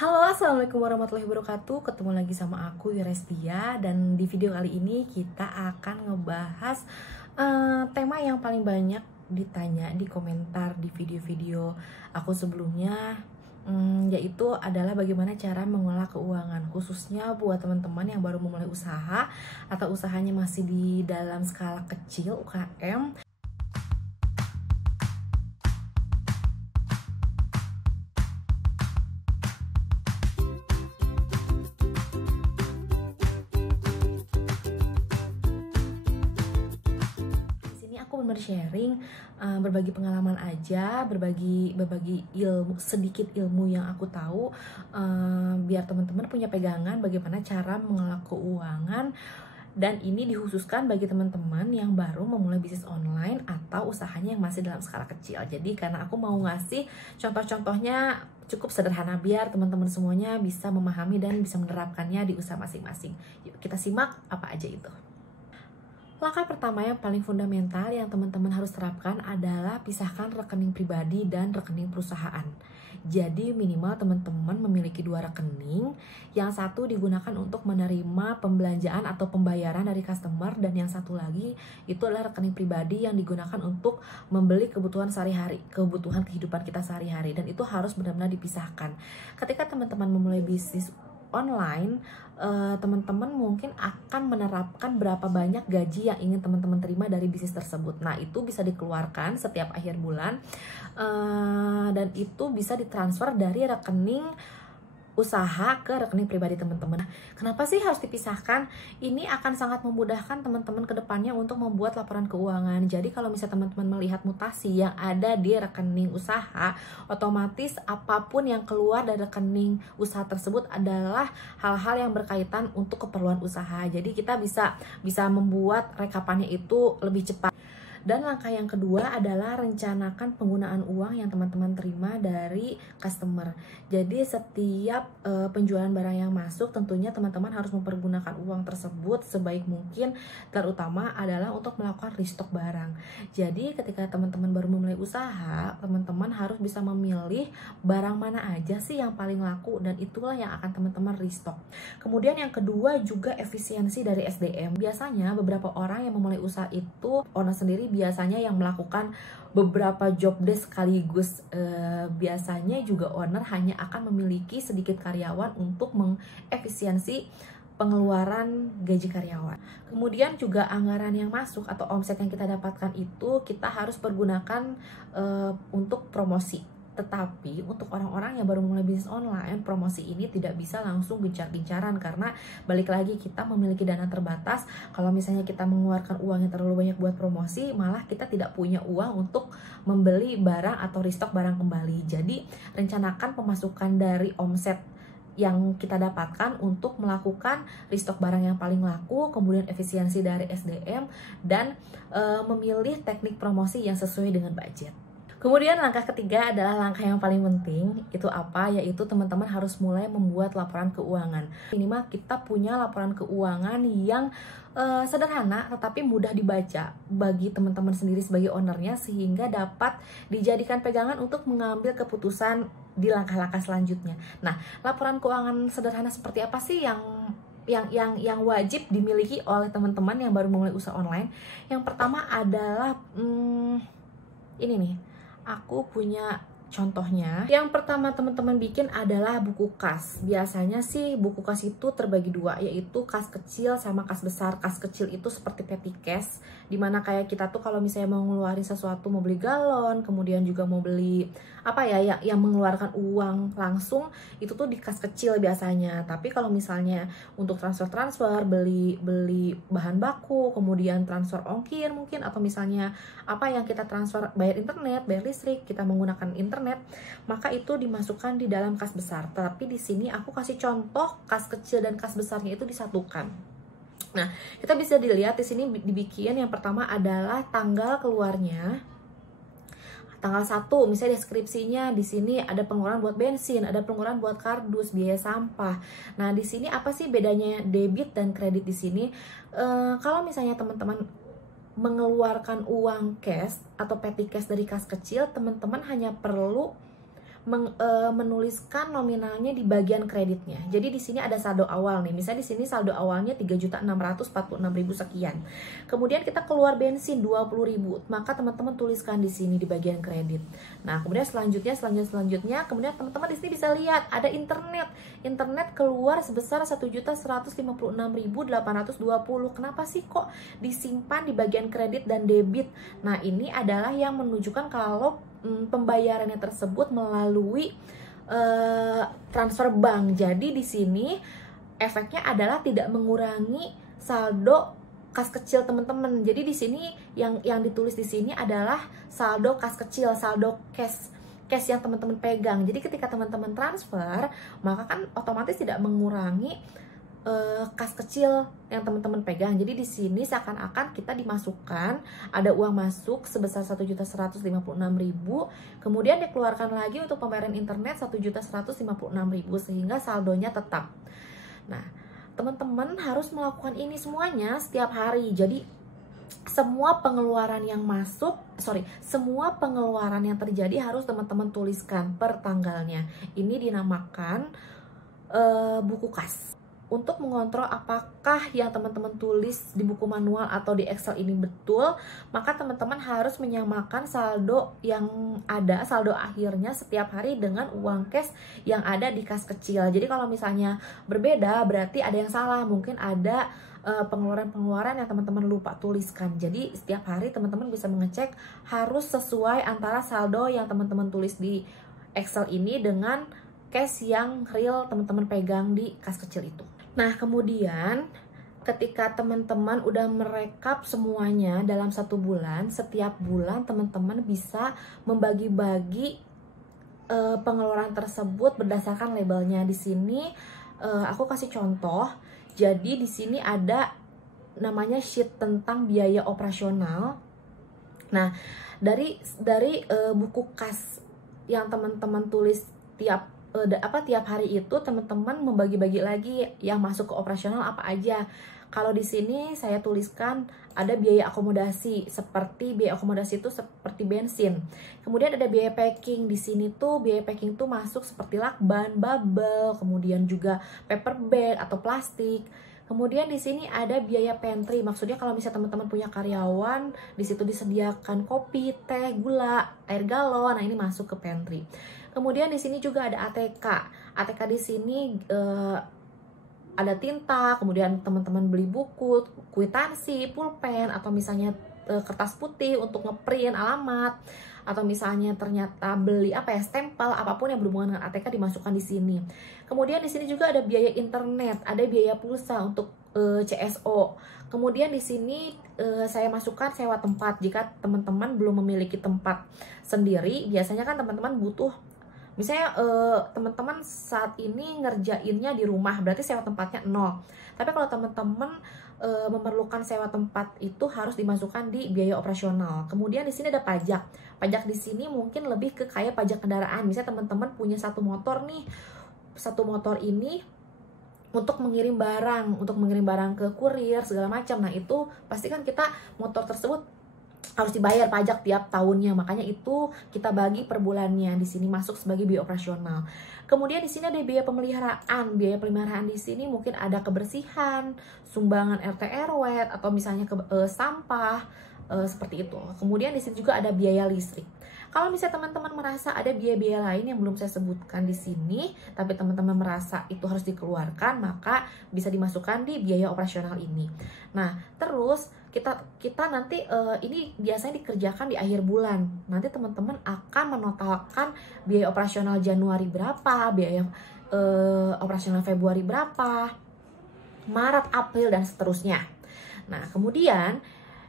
Halo, assalamualaikum warahmatullahi wabarakatuh. Ketemu lagi sama aku Yurestia, dan di video kali ini kita akan ngebahas tema yang paling banyak ditanya di komentar di video-video aku sebelumnya, yaitu adalah bagaimana cara mengelola keuangan, khususnya buat teman-teman yang baru memulai usaha atau usahanya masih di dalam skala kecil UKM. Aku benar sharing, berbagi pengalaman aja, berbagi ilmu, sedikit ilmu yang aku tahu, biar teman-teman punya pegangan bagaimana cara mengelola keuangan. Dan ini dikhususkan bagi teman-teman yang baru memulai bisnis online atau usahanya yang masih dalam skala kecil. Jadi karena aku mau ngasih contoh-contohnya cukup sederhana biar teman-teman semuanya bisa memahami dan bisa menerapkannya di usaha masing-masing. Yuk kita simak apa aja itu. Langkah pertama yang paling fundamental yang teman-teman harus terapkan adalah pisahkan rekening pribadi dan rekening perusahaan. Jadi minimal teman-teman memiliki 2 rekening, yang satu digunakan untuk menerima pembelanjaan atau pembayaran dari customer, dan yang satu lagi itu adalah rekening pribadi yang digunakan untuk membeli kebutuhan sehari-hari, kebutuhan kehidupan kita sehari-hari, dan itu harus benar-benar dipisahkan. Ketika teman-teman memulai bisnis online, teman-teman mungkin akan menerapkan berapa banyak gaji yang ingin teman-teman terima dari bisnis tersebut. Nah, itu bisa dikeluarkan setiap akhir bulan, dan itu bisa ditransfer dari rekening usaha ke rekening pribadi teman-teman. Kenapa sih harus dipisahkan? Ini akan sangat memudahkan teman-teman ke depannya untuk membuat laporan keuangan. Jadi kalau misalnya teman-teman melihat mutasi yang ada di rekening usaha, otomatis apapun yang keluar dari rekening usaha tersebut adalah hal-hal yang berkaitan untuk keperluan usaha. Jadi kita bisa membuat rekapannya itu lebih cepat. Dan langkah yang kedua adalah rencanakan penggunaan uang yang teman-teman terima dari customer. Jadi setiap penjualan barang yang masuk, tentunya teman-teman harus mempergunakan uang tersebut sebaik mungkin, terutama adalah untuk melakukan restock barang. Jadi ketika teman-teman baru memulai usaha, teman-teman harus bisa memilih barang mana aja sih yang paling laku, dan itulah yang akan teman-teman restock. Kemudian yang kedua juga efisiensi dari SDM. Biasanya beberapa orang yang memulai usaha itu, owner sendiri biasanya yang melakukan beberapa job desk sekaligus. Biasanya juga owner hanya akan memiliki sedikit karyawan untuk mengefisiensi pengeluaran gaji karyawan. Kemudian juga anggaran yang masuk atau omset yang kita dapatkan itu kita harus pergunakan untuk promosi. Tetapi untuk orang-orang yang baru mulai bisnis online, promosi ini tidak bisa langsung gencar-gencaran, karena balik lagi kita memiliki dana terbatas. Kalau misalnya kita mengeluarkan uang yang terlalu banyak buat promosi, malah kita tidak punya uang untuk membeli barang atau restock barang kembali. Jadi rencanakan pemasukan dari omset yang kita dapatkan untuk melakukan restock barang yang paling laku, kemudian efisiensi dari SDM, dan memilih teknik promosi yang sesuai dengan budget. Kemudian langkah ketiga adalah langkah yang paling penting. Itu apa? Yaitu teman-teman harus mulai membuat laporan keuangan. Minimal kita punya laporan keuangan yang sederhana tetapi mudah dibaca bagi teman-teman sendiri sebagai ownernya, sehingga dapat dijadikan pegangan untuk mengambil keputusan di langkah-langkah selanjutnya. Nah, laporan keuangan sederhana seperti apa sih yang wajib dimiliki oleh teman-teman yang baru memulai usaha online? Yang pertama adalah ini nih. Aku punya contohnya. Yang pertama teman-teman bikin adalah buku kas. Biasanya sih buku kas itu terbagi 2, yaitu kas kecil sama kas besar. Kas kecil itu seperti petty cash, dimana kayak kita tuh kalau misalnya mau ngeluarin sesuatu, mau beli galon, kemudian juga mau beli apa ya yang mengeluarkan uang langsung, itu tuh di kas kecil biasanya. Tapi kalau misalnya untuk transfer beli bahan baku, kemudian transfer ongkir mungkin, atau misalnya apa yang kita transfer, bayar internet, bayar listrik, kita menggunakan internet, maka itu dimasukkan di dalam kas besar. Tapi di sini aku kasih contoh kas kecil dan kas besarnya itu disatukan. Nah, kita bisa dilihat di sini dibikin yang pertama adalah tanggal keluarnya. Tanggal 1 misalnya deskripsinya, di sini ada pengeluaran buat bensin, ada pengeluaran buat kardus, biaya sampah. Nah, di sini apa sih bedanya debit dan kredit di sini? Kalau misalnya teman-teman mengeluarkan uang cash atau petty cash dari kas kecil, teman-teman hanya perlu menuliskan nominalnya di bagian kreditnya. Jadi di sini ada saldo awal nih. Misalnya di sini saldo awalnya 3.646.000 sekian. Kemudian kita keluar bensin 20.000. Maka teman-teman tuliskan di sini di bagian kredit. Nah, kemudian selanjutnya kemudian teman-teman di sini bisa lihat ada internet. Internet keluar sebesar 1.156.820. Kenapa sih kok disimpan di bagian kredit dan debit? Nah, ini adalah yang menunjukkan kalau pembayarannya tersebut melalui transfer bank. Jadi di sini efeknya adalah tidak mengurangi saldo kas kecil teman-teman. Jadi di sini yang ditulis di sini adalah saldo kas kecil, saldo cash yang teman-teman pegang. Jadi ketika teman-teman transfer, maka kan otomatis tidak mengurangi kas kecil yang teman-teman pegang. Jadi di sini seakan-akan kita dimasukkan ada uang masuk sebesar 1.156.000, kemudian dikeluarkan lagi untuk pembayaran internet 1.156.000 sehingga saldonya tetap. Nah, teman-teman harus melakukan ini semuanya setiap hari. Jadi semua pengeluaran yang semua pengeluaran yang terjadi harus teman-teman tuliskan per tanggalnya. Ini dinamakan buku kas. Untuk mengontrol apakah yang teman-teman tulis di buku manual atau di Excel ini betul, maka teman-teman harus menyamakan saldo yang ada, saldo akhirnya setiap hari dengan uang cash yang ada di kas kecil. Jadi kalau misalnya berbeda, berarti ada yang salah. Mungkin ada pengeluaran-pengeluaran yang teman-teman lupa tuliskan. Jadi setiap hari teman-teman bisa mengecek harus sesuai antara saldo yang teman-teman tulis di Excel ini dengan cash yang real teman-teman pegang di kas kecil itu. Nah, kemudian ketika teman-teman udah merekap semuanya dalam 1 bulan, setiap bulan teman-teman bisa membagi-bagi pengeluaran tersebut berdasarkan labelnya. Di sini aku kasih contoh. Jadi di sini ada namanya sheet tentang biaya operasional. Nah, dari buku kas yang teman-teman tulis tiap hari itu, teman-teman membagi-bagi lagi yang masuk ke operasional apa aja. Kalau di sini saya tuliskan ada biaya akomodasi, seperti biaya akomodasi itu seperti bensin. Kemudian ada biaya packing. Di sini tuh biaya packing tuh masuk seperti lakban, bubble, kemudian juga paper bag atau plastik. Kemudian di sini ada biaya pantry. Maksudnya kalau misalnya teman-teman punya karyawan, di situ disediakan kopi, teh, gula, air galon. Nah, ini masuk ke pantry. Kemudian di sini juga ada ATK. ATK di sini ada tinta, kemudian teman-teman beli buku, kwitansi, pulpen, atau misalnya kertas putih untuk ngeprint alamat, atau misalnya ternyata beli stempel, apapun yang berhubungan dengan ATK dimasukkan di sini. Kemudian di sini juga ada biaya internet, ada biaya pulsa untuk CSO. Kemudian di sini saya masukkan sewa tempat. Jika teman-teman belum memiliki tempat sendiri, biasanya kan teman-teman butuh, misalnya teman-teman saat ini ngerjainnya di rumah, berarti sewa tempatnya 0. Tapi kalau teman-teman memerlukan sewa tempat, itu harus dimasukkan di biaya operasional. Kemudian di sini ada pajak. Pajak di sini mungkin lebih ke kayak pajak kendaraan. Misalnya teman-teman punya satu motor nih, satu motor ini untuk mengirim barang ke kurir segala macam. Nah, itu pastikan kita motor tersebut harus dibayar pajak tiap tahunnya, makanya itu kita bagi per bulannya. Di sini masuk sebagai biaya operasional. Kemudian di sini ada biaya pemeliharaan. Biaya pemeliharaan di sini mungkin ada kebersihan, sumbangan RT RW, atau misalnya sampah seperti itu. Kemudian di sini juga ada biaya listrik. Kalau misalnya teman-teman merasa ada biaya-biaya lain yang belum saya sebutkan di sini, tapi teman-teman merasa itu harus dikeluarkan, maka bisa dimasukkan di biaya operasional ini. Nah, terus kita nanti ini biasanya dikerjakan di akhir bulan. Nanti teman-teman akan menotalkan biaya operasional Januari berapa, biaya operasional Februari berapa, Maret, April, dan seterusnya. Nah, kemudian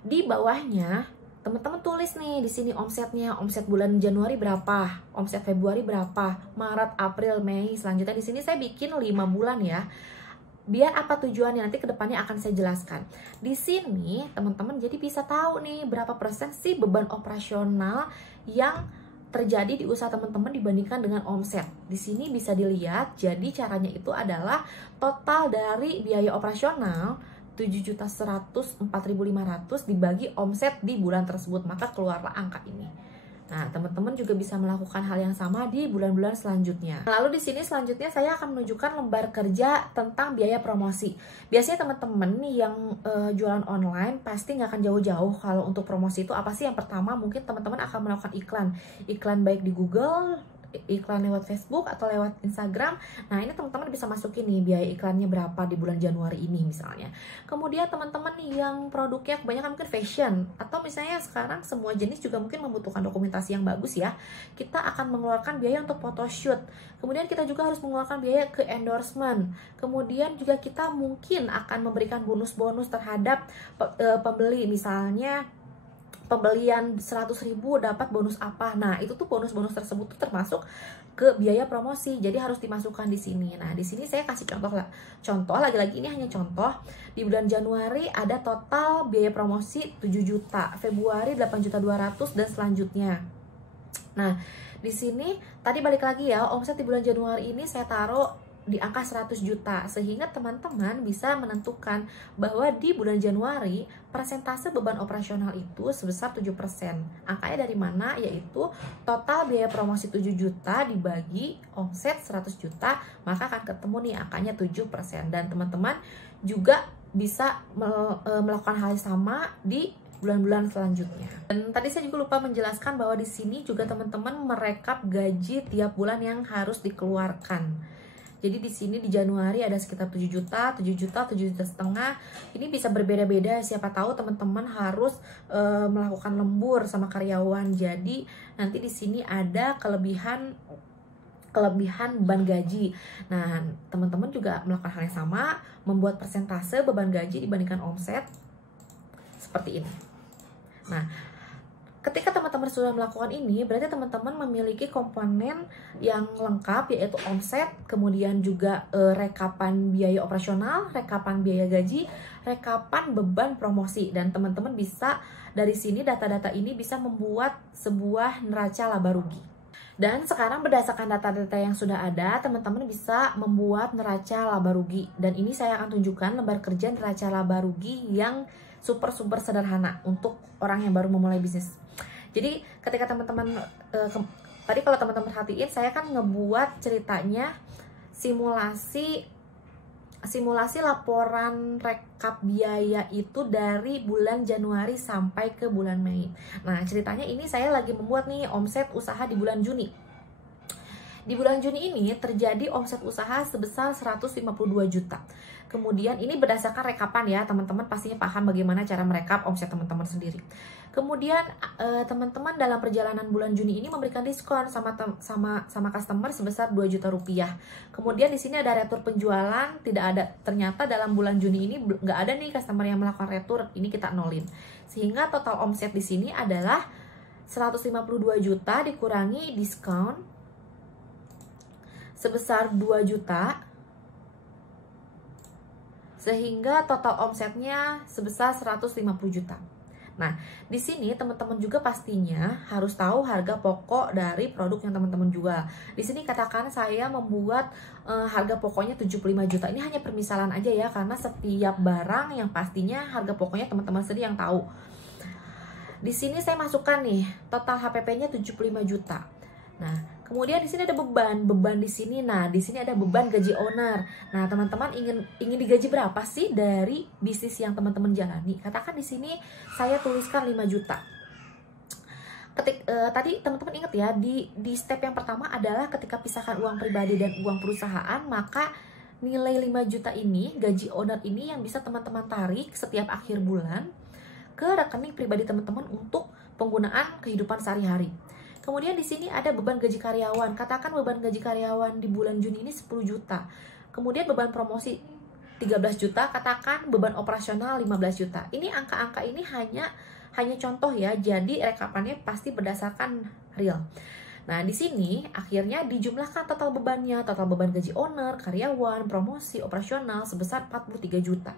di bawahnya teman-teman tulis nih di sini omsetnya, omset bulan Januari berapa, omset Februari berapa, Maret, April, Mei. Selanjutnya di sini saya bikin 5 bulan ya. Biar apa tujuannya, nanti kedepannya akan saya jelaskan. Di sini teman-teman jadi bisa tahu nih berapa persen sih beban operasional yang terjadi di usaha teman-teman dibandingkan dengan omset. Di sini bisa dilihat, jadi caranya itu adalah total dari biaya operasional 7.104.500 dibagi omset di bulan tersebut, maka keluarlah angka ini. Nah, teman-teman juga bisa melakukan hal yang sama di bulan-bulan selanjutnya. Lalu di sini selanjutnya saya akan menunjukkan lembar kerja tentang biaya promosi. Biasanya teman-teman nih yang jualan online pasti nggak akan jauh-jauh kalau untuk promosi itu apa sih? Yang pertama mungkin teman-teman akan melakukan iklan baik di Google, iklan lewat Facebook atau lewat Instagram. Nah, ini teman-teman bisa masukin nih biaya iklannya berapa di bulan Januari ini misalnya. Kemudian teman-teman nih yang produknya kebanyakan mungkin fashion atau misalnya sekarang semua jenis juga mungkin membutuhkan dokumentasi yang bagus ya. Kita akan mengeluarkan biaya untuk photoshoot. Kemudian kita juga harus mengeluarkan biaya ke endorsement. Kemudian juga kita mungkin akan memberikan bonus-bonus terhadap pembeli, misalnya pembelian 100.000 dapat bonus apa. Nah, itu tuh bonus-bonus tersebut tuh termasuk ke biaya promosi. Jadi harus dimasukkan di sini. Nah, di sini saya kasih contoh lah. Contoh lagi-lagi ini hanya contoh. Di bulan Januari ada total biaya promosi 7 juta, Februari 8.200.000 dan selanjutnya. Nah, di sini tadi balik lagi ya, omset di bulan Januari ini saya taruh di angka 100 juta, sehingga teman-teman bisa menentukan bahwa di bulan Januari persentase beban operasional itu sebesar 7%. Angkanya dari mana? Yaitu total biaya promosi 7 juta dibagi omset 100 juta, maka akan ketemu nih angkanya 7%. Dan teman-teman juga bisa melakukan hal yang sama di bulan-bulan selanjutnya. Dan tadi saya juga lupa menjelaskan bahwa di sini juga teman-teman merekap gaji tiap bulan yang harus dikeluarkan. Jadi di sini di Januari ada sekitar 7 juta, 7 juta, 7 juta setengah. Ini bisa berbeda-beda, siapa tahu teman-teman harus melakukan lembur sama karyawan. Jadi nanti di sini ada kelebihan beban gaji. Nah, teman-teman juga melakukan hal yang sama, membuat persentase beban gaji dibandingkan omset seperti ini. Nah, ketika teman-teman sudah melakukan ini, berarti teman-teman memiliki komponen yang lengkap, yaitu omset, kemudian juga rekapan biaya operasional, rekapan biaya gaji, rekapan beban promosi. Dan teman-teman bisa dari sini, data-data ini bisa membuat sebuah neraca laba rugi. Dan sekarang berdasarkan data-data yang sudah ada, teman-teman bisa membuat neraca laba rugi. Dan ini saya akan tunjukkan lembar kerja neraca laba rugi yang super sederhana untuk orang yang baru memulai bisnis. Jadi ketika teman-teman tadi kalau teman-teman perhatiin, saya kan ngebuat ceritanya simulasi laporan rekap biaya itu dari bulan Januari sampai ke bulan Mei. Nah, ceritanya ini saya lagi membuat nih omset usaha di bulan Juni. Di bulan Juni ini terjadi omset usaha sebesar 152 juta. Kemudian ini berdasarkan rekapan ya, teman-teman pastinya paham bagaimana cara merekap omset teman-teman sendiri. Kemudian teman-teman dalam perjalanan bulan Juni ini memberikan diskon sama customer sebesar 2 juta rupiah. Kemudian di sini ada retur penjualan, tidak ada, ternyata dalam bulan Juni ini nggak ada nih customer yang melakukan retur, ini kita nolin. Sehingga total omset di sini adalah 152 juta dikurangi diskon sebesar 2 juta, sehingga total omsetnya sebesar 150 juta. Nah, di sini teman-teman juga pastinya harus tahu harga pokok dari produk yang teman-teman jual. Di sini katakan saya membuat harga pokoknya 75 juta. Ini hanya permisalan aja ya, karena setiap barang yang pastinya harga pokoknya teman-teman sendiri yang tahu. Di sini saya masukkan nih total HPP-nya 75 juta. Nah, kemudian di sini ada beban di sini. Nah, di sini ada beban gaji owner. Nah, teman-teman ingin digaji berapa sih dari bisnis yang teman-teman jalani? Katakan di sini saya tuliskan 5 juta. Tadi teman-teman ingat ya, di step yang pertama adalah ketika pisahkan uang pribadi dan uang perusahaan, maka nilai 5 juta ini, gaji owner ini yang bisa teman-teman tarik setiap akhir bulan ke rekening pribadi teman-teman untuk penggunaan kehidupan sehari-hari. Kemudian di sini ada beban gaji karyawan. Katakan beban gaji karyawan di bulan Juni ini 10 juta. Kemudian beban promosi 13 juta, katakan beban operasional 15 juta. Ini angka-angka ini hanya contoh ya. Jadi rekapannya pasti berdasarkan real. Nah, di sini akhirnya dijumlahkan total bebannya, total beban gaji owner, karyawan, promosi, operasional sebesar 43 juta.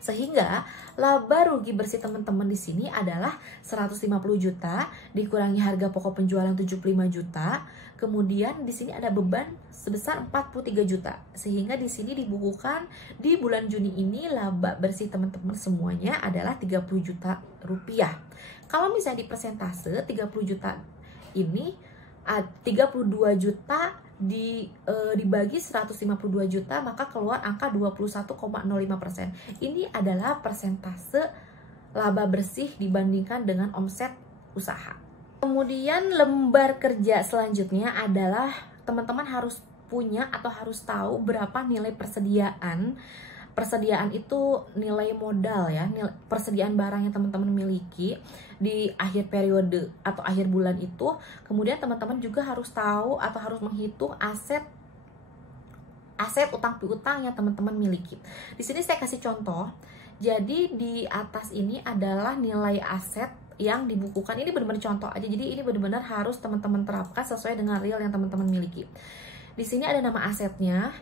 Sehingga laba rugi bersih teman-teman di sini adalah 150 juta dikurangi harga pokok penjualan 75 juta. Kemudian di sini ada beban sebesar 43 juta. Sehingga di sini dibukukan di bulan Juni ini laba bersih teman-teman semuanya adalah 30 juta rupiah. Kalau misalnya di persentase 30 juta ini 32 juta dibagi 152 juta, maka keluar angka 21,05%. Ini adalah persentase laba bersih dibandingkan dengan omset usaha. Kemudian lembar kerja selanjutnya adalah teman-teman harus punya atau harus tahu berapa nilai persediaan. Persediaan itu nilai modal ya, persediaan barang yang teman-teman miliki di akhir periode atau akhir bulan itu. Kemudian teman-teman juga harus tahu atau harus menghitung aset utang piutang yang teman-teman miliki. Di sini saya kasih contoh. Jadi di atas ini adalah nilai aset yang dibukukan. Ini benar-benar contoh aja. Jadi ini benar-benar harus teman-teman terapkan sesuai dengan real yang teman-teman miliki. Di sini ada nama asetnya.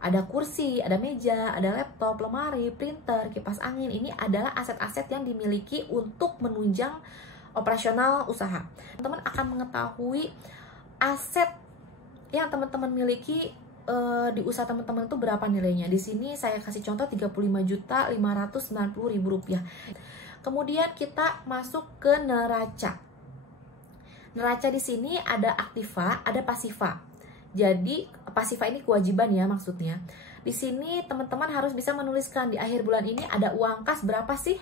Ada kursi, ada meja, ada laptop, lemari, printer, kipas angin. Ini adalah aset-aset yang dimiliki untuk menunjang operasional usaha. Teman-teman akan mengetahui aset yang teman-teman miliki di usaha teman-teman itu berapa nilainya. Di sini saya kasih contoh 35.590.000 rupiah. Kemudian kita masuk ke neraca. Neraca di sini ada aktiva, ada pasiva. Jadi pasiva ini kewajiban ya maksudnya. Di sini teman-teman harus bisa menuliskan di akhir bulan ini ada uang kas berapa sih.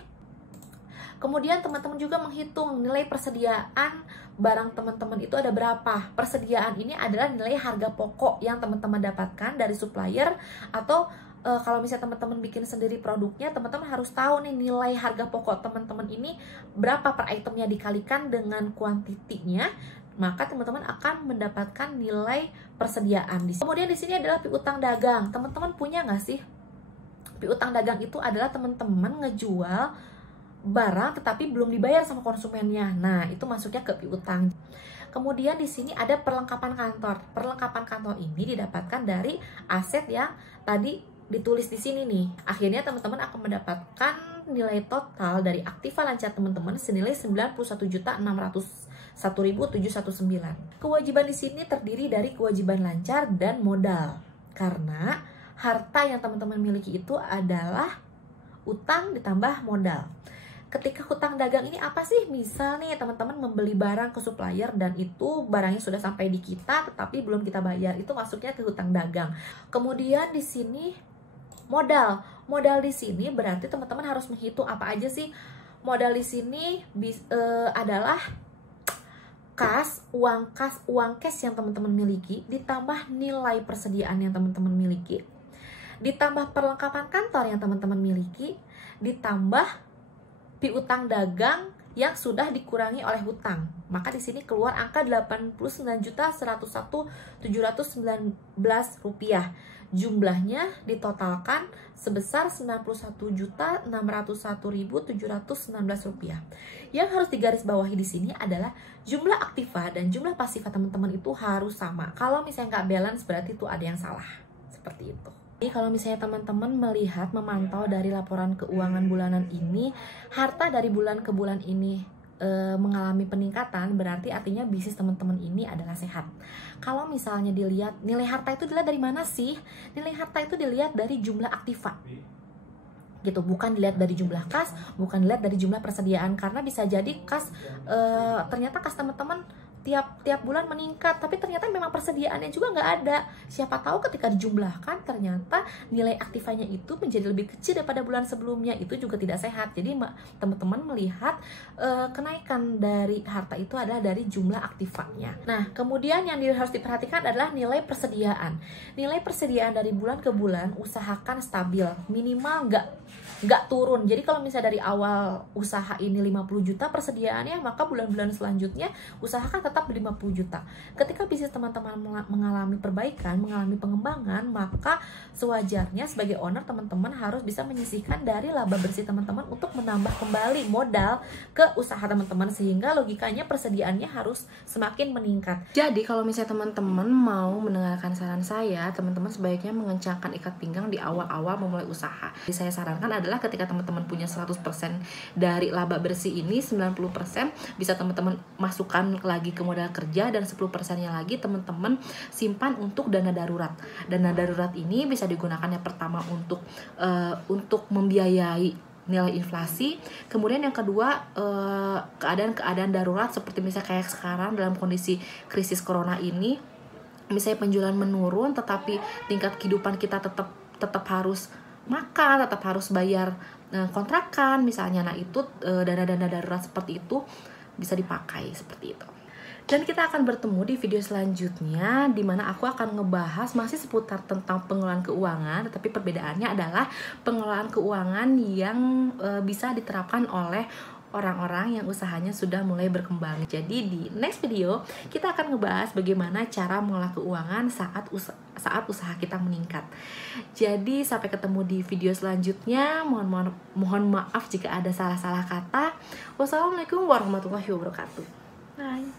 Kemudian teman-teman juga menghitung nilai persediaan barang teman-teman itu ada berapa. Persediaan ini adalah nilai harga pokok yang teman-teman dapatkan dari supplier, atau kalau misalnya teman-teman bikin sendiri produknya, teman-teman harus tahu nih nilai harga pokok teman-teman ini berapa per itemnya dikalikan dengan kuantitinya, maka teman-teman akan mendapatkan nilai persediaan. Kemudian di sini adalah piutang dagang. Teman-teman punya nggak sih? Piutang dagang itu adalah teman-teman ngejual barang tetapi belum dibayar sama konsumennya. Nah, itu masuknya ke piutang. Kemudian di sini ada perlengkapan kantor. Perlengkapan kantor ini didapatkan dari aset yang tadi ditulis di sini nih. Akhirnya teman-teman akan mendapatkan nilai total dari aktiva lancar teman-teman senilai 91.601.719. Kewajiban di sini terdiri dari kewajiban lancar dan modal. Karena harta yang teman-teman miliki itu adalah utang ditambah modal. Ketika hutang dagang ini apa sih? Misal nih teman-teman membeli barang ke supplier dan itu barangnya sudah sampai di kita tetapi belum kita bayar, itu masuknya ke hutang dagang. Kemudian di sini modal. Modal di sini berarti teman-teman harus menghitung apa aja sih. Modal di sini adalah uang cash yang teman-teman miliki ditambah nilai persediaan yang teman-teman miliki, ditambah perlengkapan kantor yang teman-teman miliki, ditambah piutang dagang yang sudah dikurangi oleh hutang. Maka di sini keluar angka 89.101.719 rupiah. Jumlahnya ditotalkan sebesar 91.601.719 rupiah. Yang harus digarisbawahi di sini adalah jumlah aktiva dan jumlah pasiva teman-teman itu harus sama. Kalau misalnya nggak balance berarti itu ada yang salah. Seperti itu. Jadi kalau misalnya teman-teman melihat, memantau dari laporan keuangan bulanan ini, harta dari bulan ke bulan ini mengalami peningkatan, berarti artinya bisnis teman-teman ini adalah sehat. Kalau misalnya dilihat nilai harta itu dilihat dari mana sih? Nilai harta itu dilihat dari jumlah aktiva. Gitu, bukan dilihat dari jumlah kas, bukan dilihat dari jumlah persediaan, karena bisa jadi kas ternyata kas teman-teman tiap bulan meningkat, tapi ternyata memang persediaannya juga nggak ada. Siapa tahu ketika dijumlahkan ternyata nilai aktivanya itu menjadi lebih kecil daripada bulan sebelumnya, itu juga tidak sehat. Jadi teman-teman melihat kenaikan dari harta itu adalah dari jumlah aktivanya. Nah, kemudian yang harus diperhatikan adalah nilai persediaan. Nilai persediaan dari bulan ke bulan usahakan stabil, minimal nggak turun. Jadi kalau misalnya dari awal usaha ini 50 juta persediaannya, maka bulan-bulan selanjutnya usahakan tetap 50 juta. Ketika bisnis teman-teman mengalami perbaikan, mengalami pengembangan, maka sewajarnya sebagai owner teman-teman harus bisa menyisihkan dari laba bersih teman-teman untuk menambah kembali modal ke usaha teman-teman, sehingga logikanya persediaannya harus semakin meningkat. Jadi kalau misalnya teman-teman mau mendengarkan saran saya, teman-teman sebaiknya mengencangkan ikat pinggang di awal-awal memulai usaha. Jadi saya sarankan adalah adalah ketika teman-teman punya 100% dari laba bersih ini, 90% bisa teman-teman masukkan lagi ke modal kerja, dan 10%-nya lagi teman-teman simpan untuk dana darurat. Dana darurat ini bisa digunakan yang pertama untuk membiayai nilai inflasi, kemudian yang kedua keadaan-keadaan darurat seperti misalnya kayak sekarang dalam kondisi krisis corona ini, misalnya penjualan menurun tetapi tingkat kehidupan kita tetap harus makan, tetap harus bayar kontrakan misalnya. Nah itu dana-dana darurat seperti itu bisa dipakai seperti itu. Dan kita akan bertemu di video selanjutnya, di mana aku akan ngebahas masih seputar tentang pengelolaan keuangan, tetapi perbedaannya adalah pengelolaan keuangan yang bisa diterapkan oleh orang-orang yang usahanya sudah mulai berkembang. Jadi di next video kita akan ngebahas bagaimana cara mengelola keuangan saat usaha kita meningkat. Jadi sampai ketemu di video selanjutnya. Mohon maaf jika ada salah-salah kata. Wassalamualaikum warahmatullahi wabarakatuh. Bye.